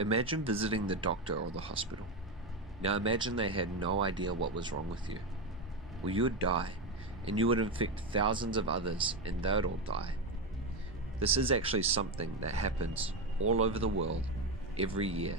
Imagine visiting the doctor or the hospital. Now imagine they had no idea what was wrong with you. Well, you would die, and you would infect thousands of others, and they would all die. This is actually something that happens all over the world every year.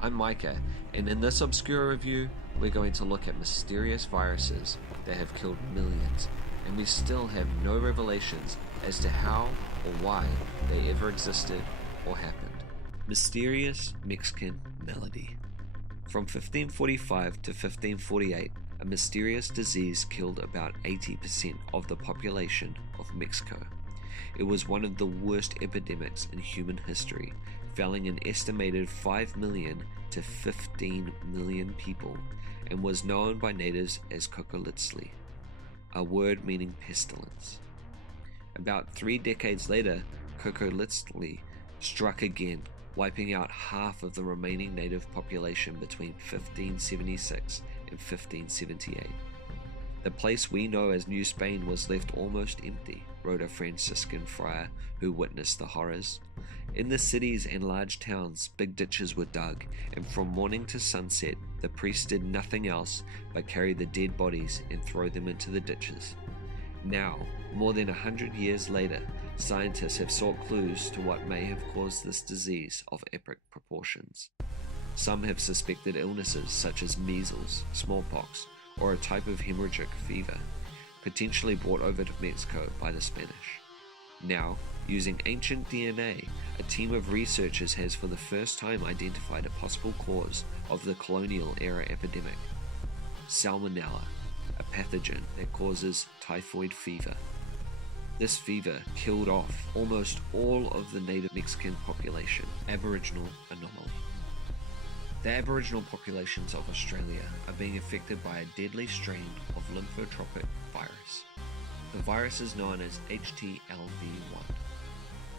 I'm Micah, and in this obscure review, we're going to look at mysterious viruses that have killed millions, and we still have no revelations as to how or why they ever existed or happened. Mysterious Mexican Malady. From 1545 to 1548, a mysterious disease killed about 80% of the population of Mexico. It was one of the worst epidemics in human history, felling an estimated 5 million to 15 million people, and was known by natives as creutzfeldt-jakob, a word meaning pestilence. About 3 decades later, creutzfeldt-jakob struck again, wiping out half of the remaining native population between 1576 and 1578. The place we know as New Spain was left almost empty, wrote a Franciscan friar who witnessed the horrors. In the cities and large towns, big ditches were dug, and from morning to sunset, the priests did nothing else but carry the dead bodies and throw them into the ditches. Now, more than 100 years later, scientists have sought clues to what may have caused this disease of epic proportions. Some have suspected illnesses such as measles, smallpox, or a type of hemorrhagic fever, potentially brought over to Mexico by the Spanish. Now, using ancient DNA, a team of researchers has for the first time identified a possible cause of the colonial era epidemic: Salmonella, a pathogen that causes typhoid fever. This fever killed off almost all of the native Mexican population. Aboriginal anomaly. The Aboriginal populations of Australia are being affected by a deadly strain of lymphotropic virus. The virus is known as HTLV1.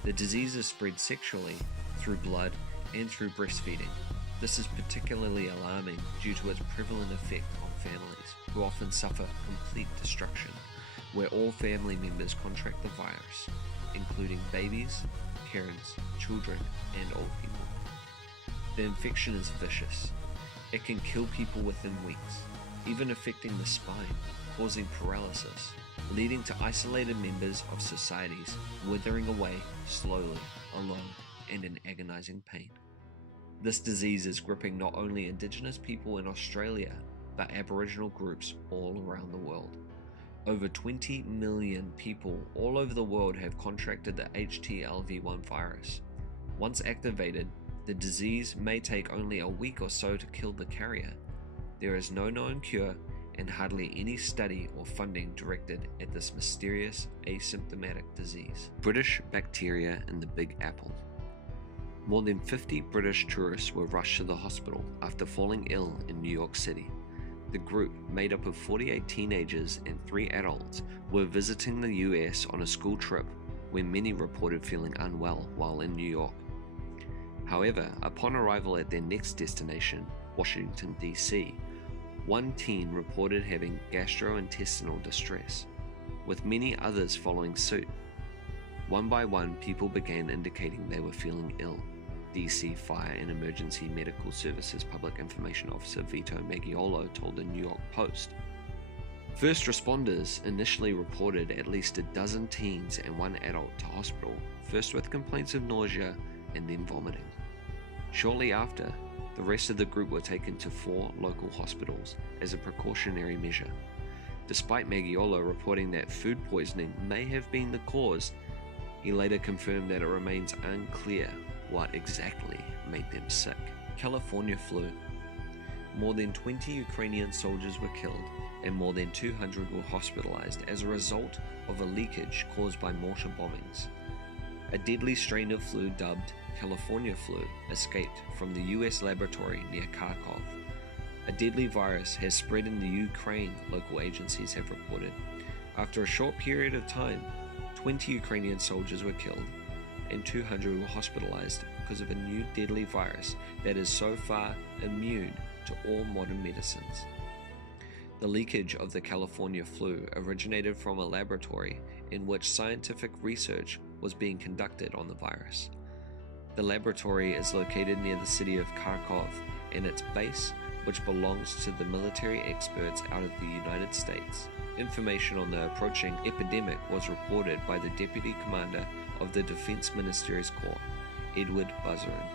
The disease is spread sexually, through blood, and through breastfeeding. This is particularly alarming due to its prevalent effect on families, who often suffer complete destruction, where all family members contract the virus, including babies, parents, children, and old people. The infection is vicious. It can kill people within weeks, even affecting the spine, causing paralysis, leading to isolated members of societies withering away slowly, alone, and in agonizing pain. This disease is gripping not only Indigenous people in Australia, but Aboriginal groups all around the world. Over 20 million people all over the world have contracted the HTLV1 virus. Once activated, the disease may take only a week or so to kill the carrier. There is no known cure and hardly any study or funding directed at this mysterious asymptomatic disease. British bacteria in the Big Apple. More than 50 British tourists were rushed to the hospital after falling ill in New York City. The group, made up of 48 teenagers and 3 adults, were visiting the US on a school trip where many reported feeling unwell while in New York. However, upon arrival at their next destination, Washington, D.C., one teen reported having gastrointestinal distress, with many others following suit. One by one, people began indicating they were feeling ill. D.C. Fire and Emergency Medical Services Public Information Officer Vito Maggiolo told the New York Post. First responders initially reported at least a dozen teens and 1 adult to hospital, first with complaints of nausea and then vomiting. Shortly after, the rest of the group were taken to 4 local hospitals as a precautionary measure. Despite Maggiolo reporting that food poisoning may have been the cause, he later confirmed that it remains unclear what exactly made them sick. California flu. More than 20 Ukrainian soldiers were killed and more than 200 were hospitalized as a result of a leakage caused by mortar bombings. A deadly strain of flu dubbed California flu escaped from the US laboratory near Kharkov. A deadly virus has spread in the Ukraine, local agencies have reported. After a short period of time, 20 Ukrainian soldiers were killed and 200 were hospitalized because of a new deadly virus that is so far immune to all modern medicines. The leakage of the California flu originated from a laboratory in which scientific research was being conducted on the virus. The laboratory is located near the city of Kharkov, and its base, which belongs to the military experts out of the United States. Information on the approaching epidemic was reported by the Deputy Commander of the Defense Minister's Corps, Edward Bazarin.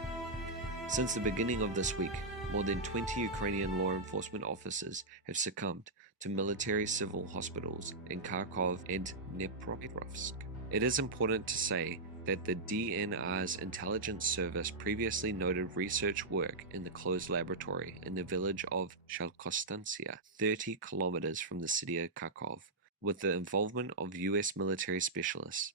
Since the beginning of this week, more than 20 Ukrainian law enforcement officers have succumbed to military-civil hospitals in Kharkov and Dnipropetrovsk. It is important to say that the DNR's intelligence service previously noted research work in the closed laboratory in the village of Shalkostansia, 30 kilometers from the city of Kharkov, with the involvement of US military specialists.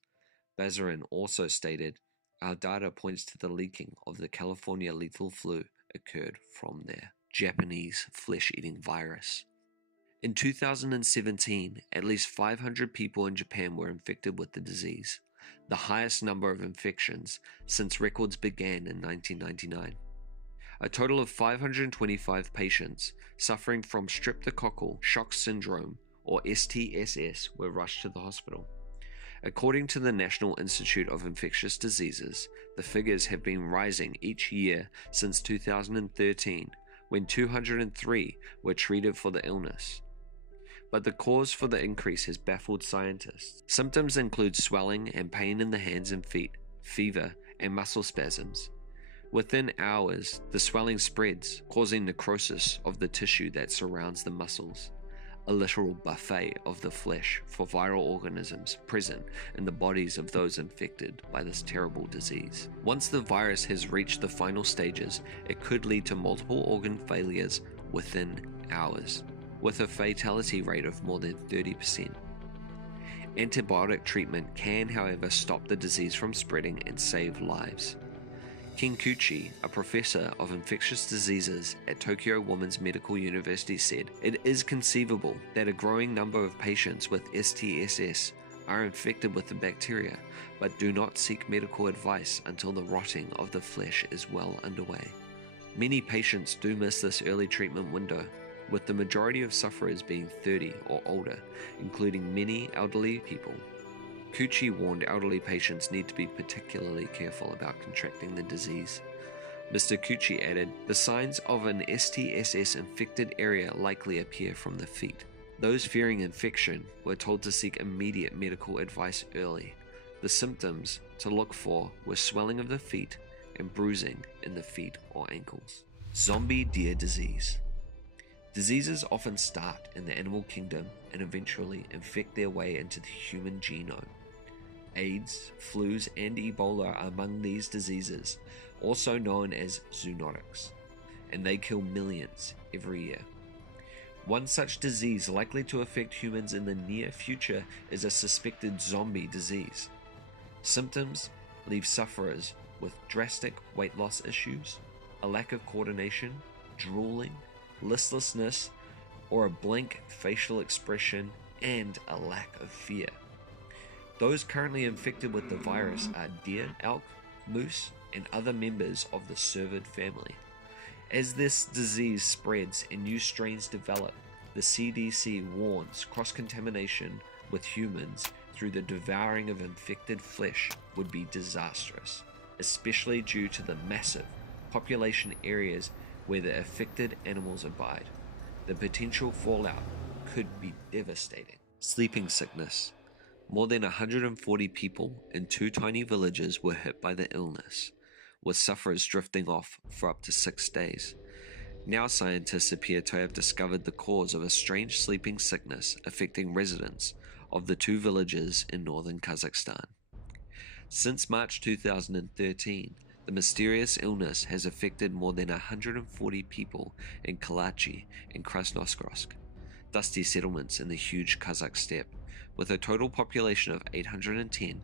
Bazarin also stated, "Our data points to the leaking of the California lethal flu occurred from there." Japanese flesh-eating virus. In 2017, at least 500 people in Japan were infected with the disease, the highest number of infections since records began in 1999. A total of 525 patients suffering from streptococcal shock syndrome, or STSS, were rushed to the hospital. According to the National Institute of Infectious Diseases, the figures have been rising each year since 2013, when 203 were treated for the illness. But the cause for the increase has baffled scientists. Symptoms include swelling and pain in the hands and feet, fever, and muscle spasms. Within hours, the swelling spreads, causing necrosis of the tissue that surrounds the muscles, a literal buffet of the flesh for viral organisms present in the bodies of those infected by this terrible disease. Once the virus has reached the final stages, it could lead to multiple organ failures within hours, with a fatality rate of more than 30%. Antibiotic treatment can, however, stop the disease from spreading and save lives. Kinkuchi, a professor of infectious diseases at Tokyo Women's Medical University, said, "It is conceivable that a growing number of patients with STSS are infected with the bacteria, but do not seek medical advice until the rotting of the flesh is well underway." Many patients do miss this early treatment window, with the majority of sufferers being 30 or older, including many elderly people. Kuchi warned elderly patients need to be particularly careful about contracting the disease. Mr. Kuchi added, "The signs of an STSS infected area likely appear from the feet. Those fearing infection were told to seek immediate medical advice early. The symptoms to look for were swelling of the feet and bruising in the feet or ankles." Zombie deer disease. Diseases often start in the animal kingdom and eventually infect their way into the human genome. AIDS, flus, and Ebola are among these diseases, also known as zoonotics, and they kill millions every year. One such disease likely to affect humans in the near future is a suspected zombie disease. Symptoms leave sufferers with drastic weight loss issues, a lack of coordination, drooling, listlessness, or a blank facial expression, and a lack of fear. Those currently infected with the virus are deer, elk, moose, and other members of the cervid family. As this disease spreads and new strains develop, the CDC warns cross-contamination with humans through the devouring of infected flesh would be disastrous, especially due to the massive population areas where the affected animals abide. The potential fallout could be devastating. Sleeping sickness. More than 140 people in 2 tiny villages were hit by the illness, with sufferers drifting off for up to 6 days. Now scientists appear to have discovered the cause of a strange sleeping sickness affecting residents of the 2 villages in northern Kazakhstan. Since March 2013, the mysterious illness has affected more than 140 people in Kalachi and Krasnoyarsk, dusty settlements in the huge Kazakh steppe, with a total population of 810,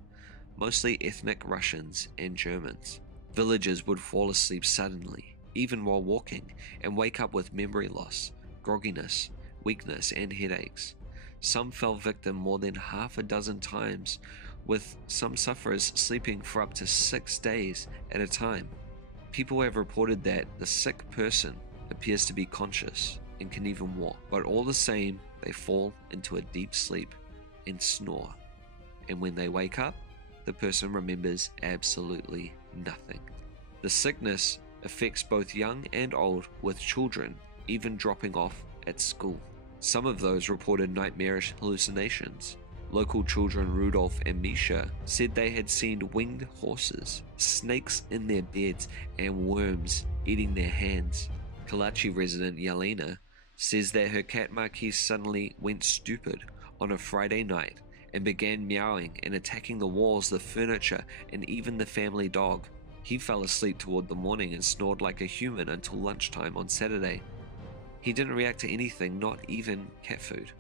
mostly ethnic Russians and Germans. Villagers would fall asleep suddenly, even while walking, and wake up with memory loss, grogginess, weakness, and headaches. Some fell victim more than half a dozen times, with some sufferers sleeping for up to 6 days at a time. People have reported that the sick person appears to be conscious and can even walk, but all the same, they fall into a deep sleep and snore. And when they wake up, the person remembers absolutely nothing. The sickness affects both young and old, with children even dropping off at school. Some of those reported nightmarish hallucinations. Local children Rudolph and Misha said they had seen winged horses, snakes in their beds, and worms eating their hands. Kalachi resident Yelena says that her cat Marquise suddenly went stupid on a Friday night and began meowing and attacking the walls, the furniture, and even the family dog. He fell asleep toward the morning and snored like a human until lunchtime on Saturday. He didn't react to anything, not even cat food.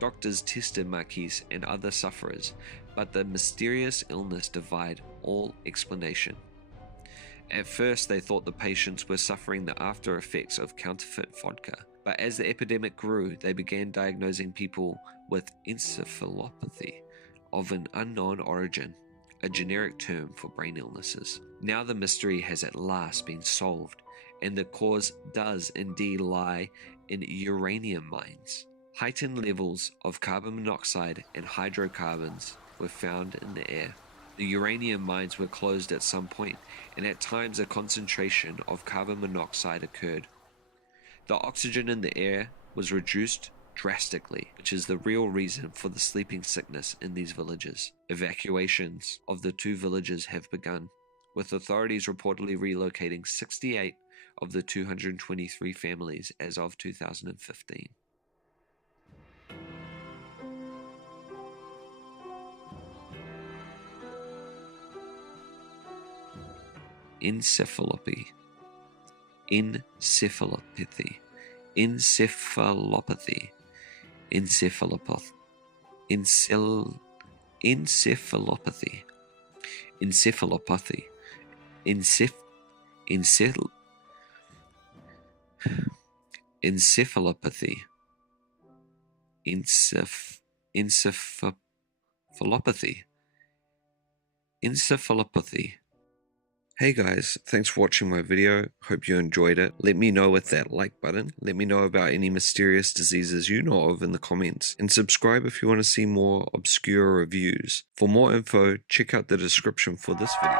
Doctors tested Marquise and other sufferers, but the mysterious illness defied all explanation. At first, they thought the patients were suffering the after effects of counterfeit vodka, but as the epidemic grew, they began diagnosing people with encephalopathy of an unknown origin, a generic term for brain illnesses. Now the mystery has at last been solved, and the cause does indeed lie in uranium mines. Heightened levels of carbon monoxide and hydrocarbons were found in the air. The uranium mines were closed at some point, and at times a concentration of carbon monoxide occurred. The oxygen in the air was reduced drastically, which is the real reason for the sleeping sickness in these villages. Evacuations of the two villages have begun, with authorities reportedly relocating 68 of the 223 families as of 2015. Encephalopathy. Encephalopathy. Encephalopathy. Encephalopathy. Encephalopathy. Encephalopathy. Encephalopathy. Encephalopathy. Encephalopathy. Hey guys, thanks for watching my video. Hope you enjoyed it. Let me know with that like button. Let me know about any mysterious diseases you know of in the comments. And subscribe if you want to see more obscure reviews. For more info, check out the description for this video.